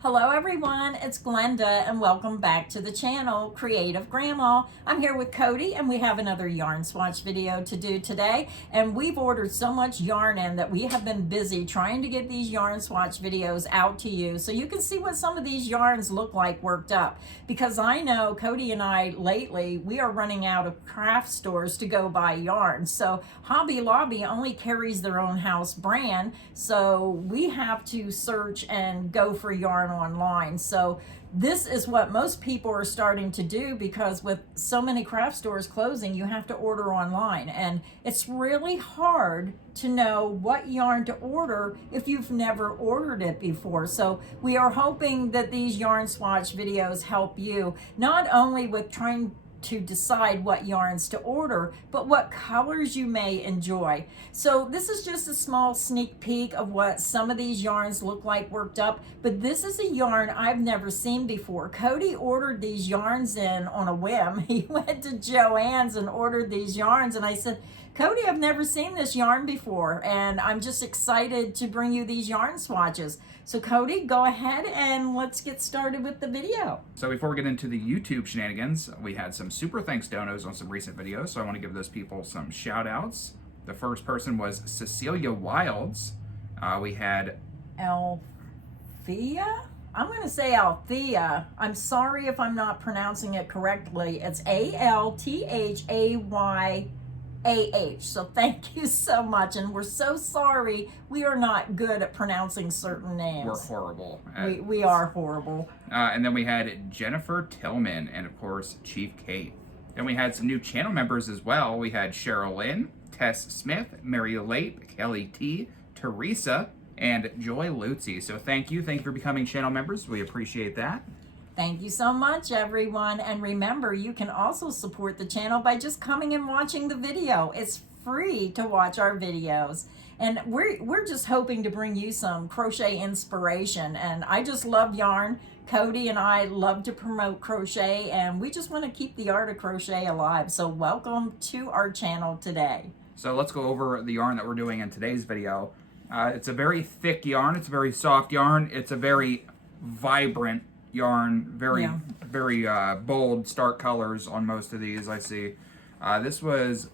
Hello everyone, it's Glenda and welcome back to the channel, Creative Grandma. I'm here with Cody and we have another yarn swatch video to do today, and we've ordered so much yarn in that we have been busy trying to get these yarn swatch videos out to you so you can see what some of these yarns look like worked up, because I know Cody and I lately we are running out of craft stores to go buy yarn. So Hobby Lobby only carries their own house brand, so we have to search and go for yarn online. So this is what most people are starting to do, because with so many craft stores closing, you have to order online, and it's really hard to know what yarn to order if you've never ordered it before. So we are hoping that these yarn swatch videos help you not only with trying to decide what yarns to order, but what colors you may enjoy. So this is just a small sneak peek of what some of these yarns look like worked up, but this is a yarn I've never seen before. Cody ordered these yarns in on a whim. He went to Joann's and ordered these yarns, and I said, Cody, I've never seen this yarn before, and I'm just excited to bring you these yarn swatches. So Cody, go ahead and let's get started with the video. So before we get into the YouTube shenanigans, we had some super thanks donos on some recent videos, so I want to give those people some shout outs. The first person was Cecilia Wilds. We had Althea? I'm going to say Althea. I'm sorry if I'm not pronouncing it correctly. It's Althayah. So thank you so much, and we're so sorry we are not good at pronouncing certain names. We're horrible. We are horrible. And then we had Jennifer Tillman and, of course, Chief Kate. Then we had some new channel members as well. We had Cheryl Lynn, Tess Smith, Mary Lape, Kelly T, Teresa, and Joy Lutzi. So thank you for becoming channel members. We appreciate that. Thank you so much, everyone. And remember, you can also support the channel by just coming and watching the video. It's free to watch our videos. And we're just hoping to bring you some crochet inspiration. And I just love yarn. Cody and I love to promote crochet, and we just want to keep the art of crochet alive. So welcome to our channel today. So let's go over the yarn that we're doing in today's video. It's a very thick yarn. It's a very soft yarn. It's a very vibrant yarn, very bold, stark colors on most of these I see. This was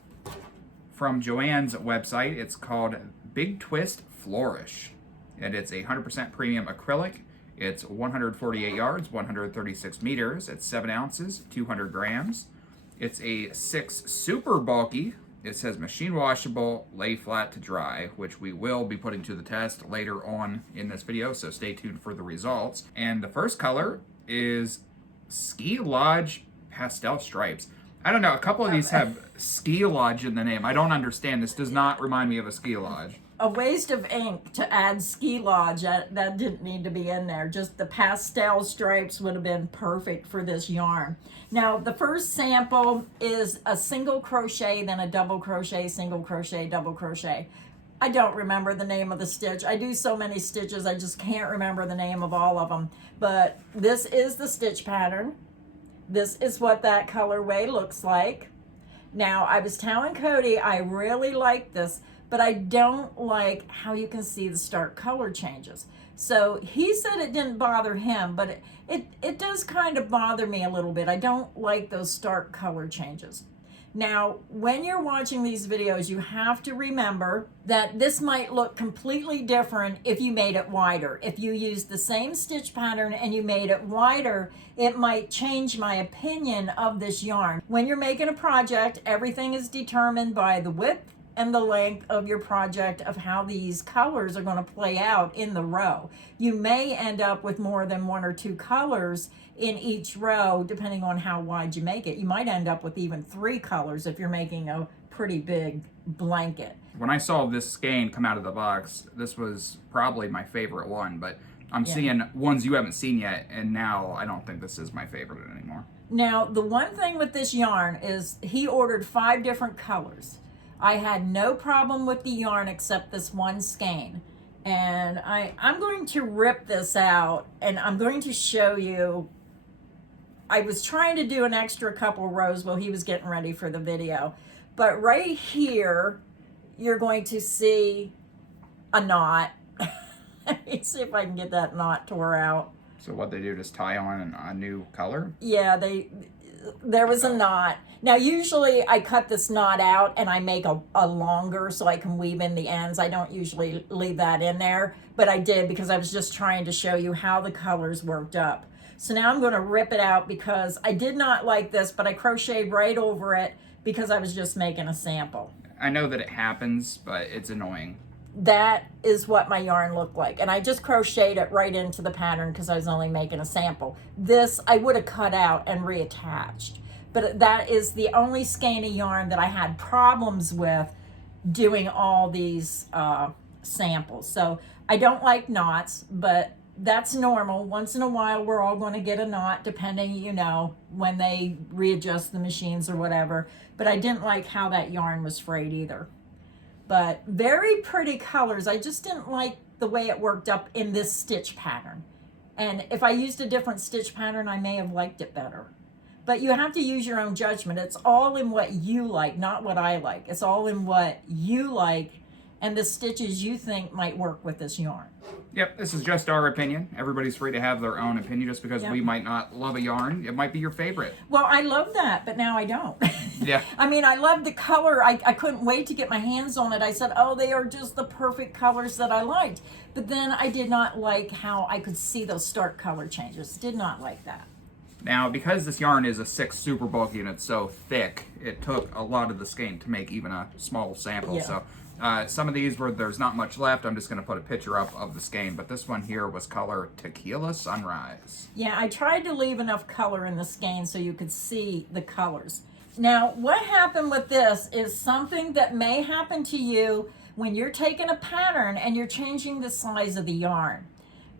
from Joann's website. It's called Big Twist Flourish, and it's 100% premium acrylic. It's 148 yards, 136 meters. It's 7 ounces, 200 grams. It's a 6 super bulky. It says machine washable, lay flat to dry, which we will be putting to the test later on in this video, so stay tuned for the results. And the first color is Ski Lodge Pastel Stripes. I don't know, a couple of these have Ski Lodge in the name. I don't understand. This does not remind me of a ski lodge. A waste of ink to add Ski Lodge. That didn't need to be in there. Just the pastel stripes would have been perfect for this yarn. Now, the first sample is a single crochet, then a double crochet, single crochet, double crochet. I don't remember the name of the stitch. I do so many stitches, I just can't remember the name of all of them. But this is the stitch pattern. This is what that colorway looks like. Now, I was telling Cody I really like this, but I don't like how you can see the stark color changes. So he said it didn't bother him, but it does kind of bother me a little bit. I don't like those stark color changes. Now, when you're watching these videos, you have to remember that this might look completely different if you made it wider. If you used the same stitch pattern and you made it wider, it might change my opinion of this yarn. When you're making a project, everything is determined by the width and the length of your project, of how these colors are going to play out in the row. You may end up with more than 1 or 2 colors in each row, depending on how wide you make it. You might end up with even 3 colors if you're making a pretty big blanket. When I saw this skein come out of the box, this was probably my favorite one, but I'm seeing ones you haven't seen yet, and now I don't think this is my favorite anymore. Now, the one thing with this yarn is he ordered 5 different colors. I had no problem with the yarn except this one skein. And I'm going to rip this out, and I'm going to show you. I was trying to do an extra couple rows while he was getting ready for the video. But right here, you're going to see a knot. Let me see if I can get that knot tore out. So what they do, just tie on a new color? Yeah, there was a knot. Now, usually I cut this knot out and I make a longer so I can weave in the ends. I don't usually leave that in there, but I did because I was just trying to show you how the colors worked up. So now I'm going to rip it out because I did not like this, but I crocheted right over it because I was just making a sample. I know that it happens, but it's annoying. That is what my yarn looked like. And I just crocheted it right into the pattern because I was only making a sample. This I would have cut out and reattached. But that is the only skein of yarn that I had problems with doing all these samples. So I don't like knots, but that's normal. Once in a while, we're all going to get a knot, depending, you know, when they readjust the machines or whatever. But I didn't like how that yarn was frayed either. But very pretty colors. I just didn't like the way it worked up in this stitch pattern. And if I used a different stitch pattern, I may have liked it better. But you have to use your own judgment. It's all in what you like, not what I like. It's all in what you like and the stitches you think might work with this yarn. Yep, this is just our opinion. Everybody's free to have their own opinion. Just because we might not love a yarn, it might be your favorite. Well, I love that, but now I don't. Yeah. I mean, I love the color. I couldn't wait to get my hands on it. I said, oh, they are just the perfect colors that I liked. But then I did not like how I could see those stark color changes. Did not like that. Now, because this yarn is a 6 super bulky and it's so thick, it took a lot of the skein to make even a small sample. Yeah. So some of these where there's not much left, I'm just going to put a picture up of the skein. But this one here was color Tequila Sunrise. Yeah, I tried to leave enough color in the skein so you could see the colors. Now, what happened with this is something that may happen to you when you're taking a pattern and you're changing the size of the yarn.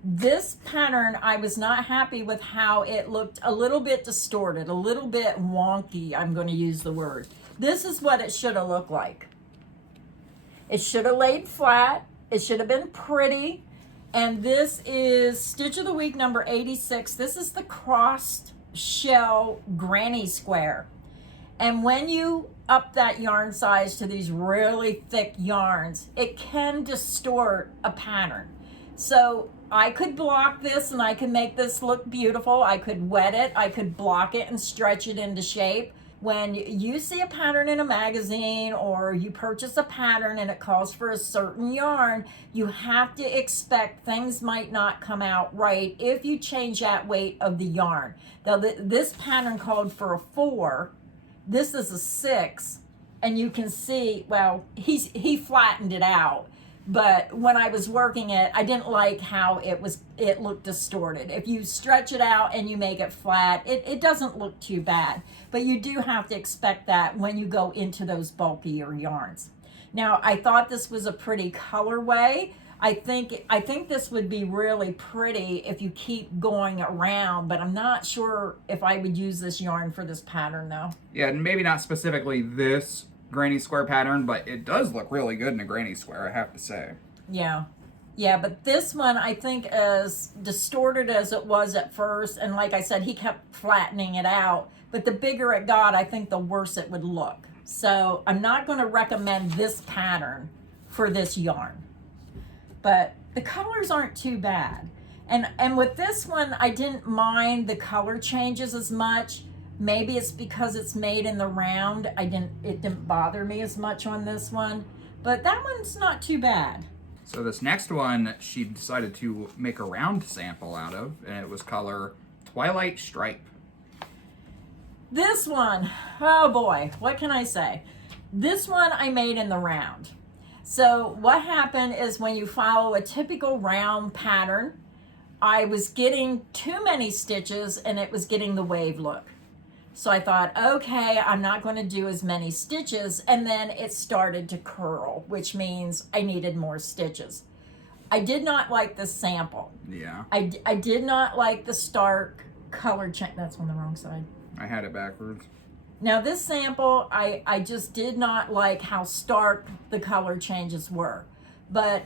This pattern, I was not happy with how it looked a little bit distorted, a little bit wonky, I'm going to use the word. This is what it should have looked like. It should have laid flat. It should have been pretty. And this is Stitch of the Week number 86. This is the crossed shell granny square. And when you up that yarn size to these really thick yarns, it can distort a pattern. So I could block this and I could make this look beautiful. I could wet it, I could block it and stretch it into shape. When you see a pattern in a magazine or you purchase a pattern and it calls for a certain yarn, you have to expect things might not come out right if you change that weight of the yarn. Now this pattern called for a 4, this is a 6, and you can see, well, he flattened it out. But when I was working it, I didn't like how it looked distorted. If you stretch it out and you make it flat, it doesn't look too bad. But you do have to expect that when you go into those bulkier yarns. Now, I thought this was a pretty colorway. I think this would be really pretty if you keep going around, but I'm not sure if I would use this yarn for this pattern though. Yeah, and maybe not specifically this granny square pattern, but it does look really good in a granny square, I have to say. Yeah, but this one I think as distorted as it was at first, and like I said, he kept flattening it out, but the bigger it got, I think the worse it would look. So I'm not going to recommend this pattern for this yarn, but the colors aren't too bad. And with this one, I didn't mind the color changes as much. Maybe it's because it's made in the round. It didn't bother me as much on this one, but that one's not too bad. So this next one, she decided to make a round sample out of, and it was color Twilight Stripe. This one, oh boy, what can I say? This one I made in the round. So what happened is when you follow a typical round pattern, I was getting too many stitches and it was getting the wave look. So I thought, okay, I'm not going to do as many stitches, and then it started to curl, which means I needed more stitches. I did not like the sample. Yeah. I did not like the stark color change. That's on the wrong side. I had it backwards. Now this sample, I just did not like how stark the color changes were. But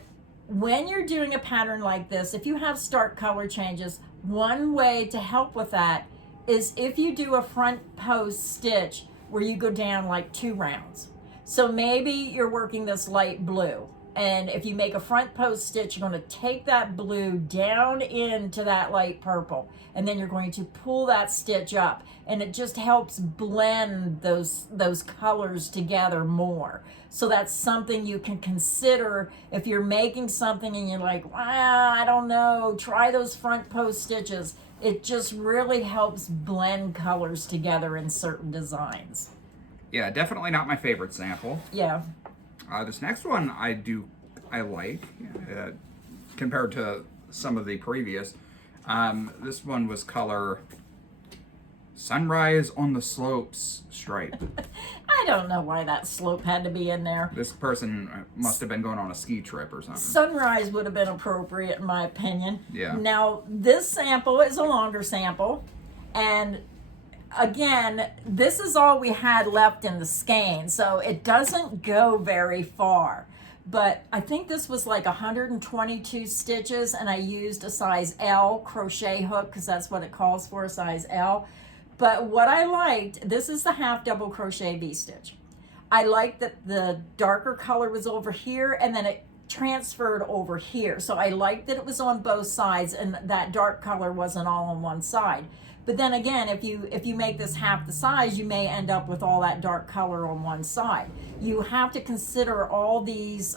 when you're doing a pattern like this, if you have stark color changes, one way to help with that is if you do a front post stitch where you go down like 2 rounds. So maybe you're working this light blue And if you make a front post stitch, you're going to take that blue down into that light purple, and then you're going to pull that stitch up, and it just helps blend those colors together more. So that's something you can consider if you're making something and you're like, wow, I don't know, try those front post stitches. It just really helps blend colors together in certain designs. Yeah, definitely not my favorite sample. Yeah. This next one I like compared to some of the previous. This one was color Sunrise on the Slopes stripe. I don't know why that slope had to be in there. This person must have been going on a ski trip or something. Sunrise would have been appropriate in my opinion. Yeah. Now, this sample is a longer sample, and again, this is all we had left in the skein, so it doesn't go very far. But I think this was like 122 stitches, and I used a size L crochet hook because that's what it calls for, a size L. But what I liked, this is the half double crochet V-stitch. I liked that the darker color was over here, and then it transferred over here. So I liked that it was on both sides, and that dark color wasn't all on one side. But then again, if you make this half the size, you may end up with all that dark color on one side. You have to consider all these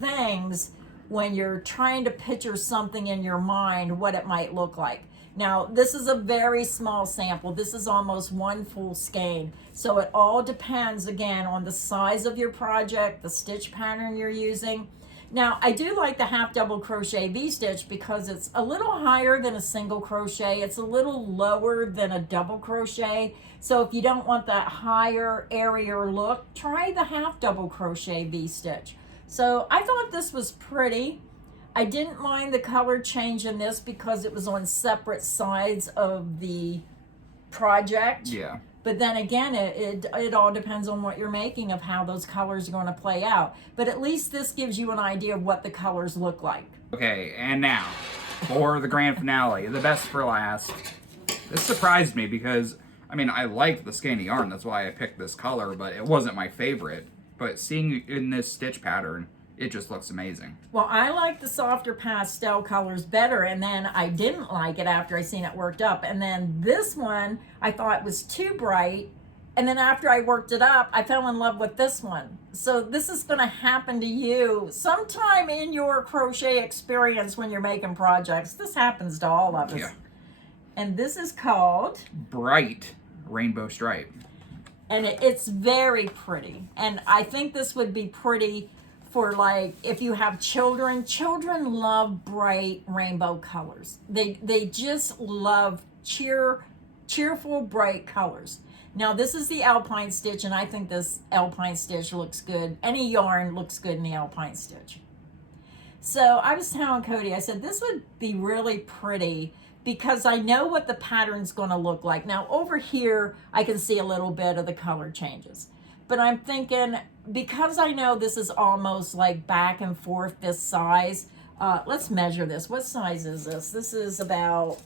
things when you're trying to picture something in your mind, what it might look like. Now, this is a very small sample. This is almost one full skein. So it all depends, again, on the size of your project, the stitch pattern you're using. Now, I do like the half double crochet V-stitch because it's a little higher than a single crochet. It's a little lower than a double crochet. So if you don't want that higher, airier look, try the half double crochet V-stitch. So I thought this was pretty. I didn't mind the color change in this because it was on separate sides of the project. Yeah. But then again, it all depends on what you're making of how those colors are going to play out. But at least this gives you an idea of what the colors look like. Okay, and now for the grand finale, the best for last. This surprised me because, I mean, I liked the skein of yarn. That's why I picked this color, but it wasn't my favorite. But seeing in this stitch pattern, it just looks amazing. Well, I like the softer pastel colors better, and then I didn't like it after I seen it worked up. And then this one, I thought was too bright. And then after I worked it up, I fell in love with this one. So this is gonna happen to you sometime in your crochet experience when you're making projects. This happens to all of us. Yeah. And this is called Bright Rainbow Stripe. And it's very pretty. And I think this would be pretty for, like, if you have children. Children love bright rainbow colors. They just love cheerful, bright colors. Now, this is the alpine stitch, and I think this alpine stitch looks good. Any yarn looks good in the alpine stitch. So I was telling Cody, I said, this would be really pretty because I know what the pattern's going to look like. Now, over here, I can see a little bit of the color changes. But I'm thinking, because I know this is almost like back and forth this size, let's measure this. What size is this? This is about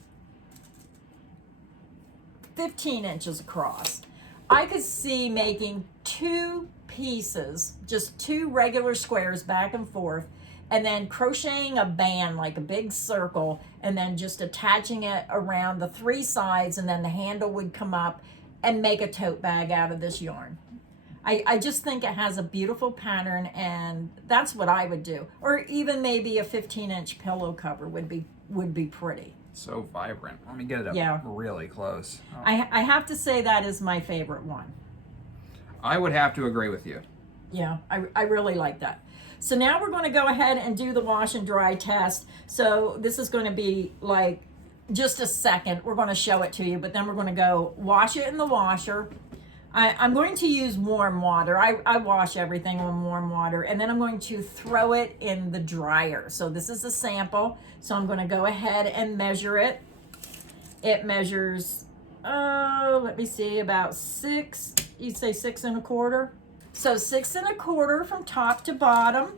15 inches across. I could see making two pieces, just two regular squares back and forth, and then crocheting a band, like a big circle, and then just attaching it around the three sides, and then the handle would come up, and make a tote bag out of this yarn. I just think it has a beautiful pattern, and that's what I would do. Or even maybe a 15-inch pillow cover would be pretty. So vibrant. Let me get it up really close. Oh. I have to say that is my favorite one. I would have to agree with you. Yeah, I really like that. So now we're going to go ahead and do the wash and dry test. So this is going to be like just a second. We're going to show it to you, but then we're going to go wash it in the washer. I'm going to use warm water. I wash everything in warm water, and then I'm going to throw it in the dryer. So this is a sample. So I'm going to go ahead and measure it. It measures, let me see, about 6, you'd say 6 1/4. So 6 1/4 from top to bottom.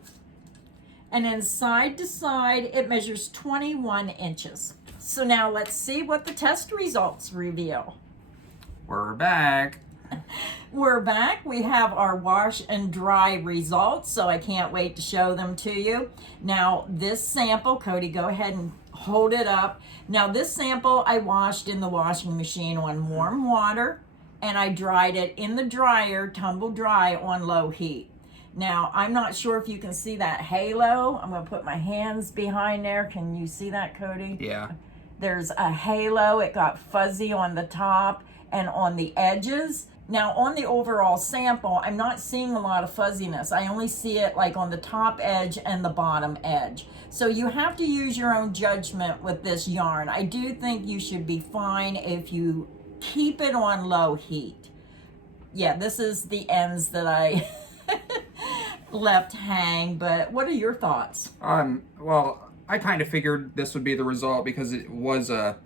And then side to side, it measures 21 inches. So now let's see what the test results reveal. We're back. We're back. We have our wash and dry results, so I can't wait to show them to you. Now, this sample, Cody, go ahead and hold it up. Now, this sample I washed in the washing machine on warm water, and I dried it in the dryer, tumble dry on low heat. Now, I'm not sure if you can see that halo. I'm going to put my hands behind there. Can you see that, Cody? Yeah. There's a halo. It got fuzzy on the top and on the edges. Now, on the overall sample, I'm not seeing a lot of fuzziness. I only see it like on the top edge and the bottom edge. So you have to use your own judgment with this yarn. I do think you should be fine if you keep it on low heat. Yeah, this is the ends that I left hang, but what are your thoughts? Well, I kind of figured this would be the result because it was a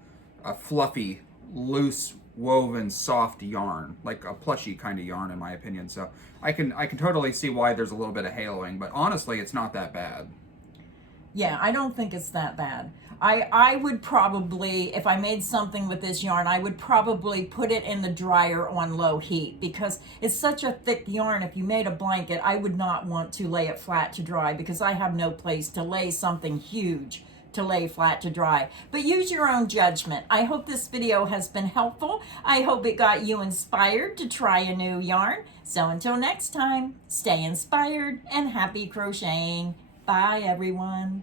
fluffy, loose, woven, soft yarn, like a plushy kind of yarn in my opinion. So I can totally see why there's a little bit of haloing, but honestly, it's not that bad. Yeah, I don't think it's that bad. I would probably, if I made something with this yarn, I would probably put it in the dryer on low heat because it's such a thick yarn. If you made a blanket, I would not want to lay it flat to dry because I have no place to lay something huge to lay flat to dry. But use your own judgment. I hope this video has been helpful. I hope it got you inspired to try a new yarn. So until next time, stay inspired and happy crocheting. Bye, everyone.